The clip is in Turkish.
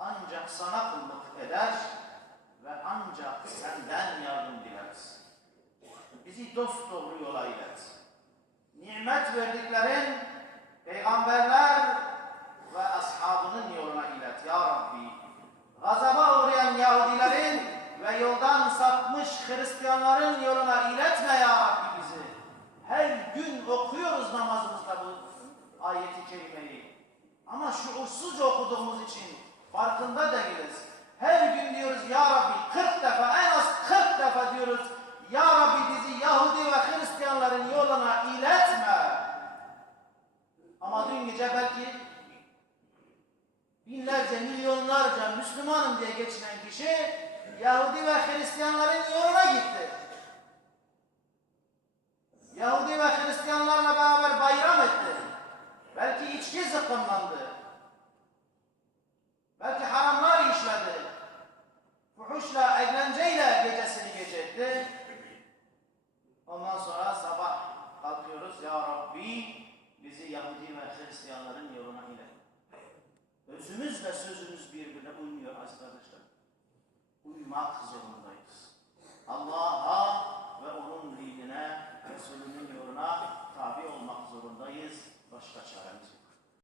ancak sana kulluk eder ve ancak senden yardım dileriz. Bizi dost doğru yola ilet. Nimet verdiklerin peygamberler ve ashabının yoluna ilet ya Rabbi. Gazaba uğrayan Yahudilerin ve yoldan sapmış Hristiyanların yoluna iletme ya Rabbi bizi. Her gün okuyoruz namazımızda bu ayeti kerimeyi. Ama şuursuzca okuduğumuz için farkında değiliz. Her gün diyoruz ya Rabbi 40 defa en az 40 defa diyoruz ya Rabbi bizi Yahudi ve Hristiyanların yoluna iletme. Ama dün gece belki binlerce, milyonlarca Müslümanım diye geçinen kişi Yahudi ve Hristiyanların yoluna gitti. Yahudi ve Hristiyanlarla beraber bayram etti. Belki içki zıkkımlandı. sözümüzle sözümüz birbirine uymuyor aziz kardeşler. Uymak zorundayız. Allah'a ve onun dinine, Resulünün yoluna tabi olmak zorundayız. Başka çaremiz yok.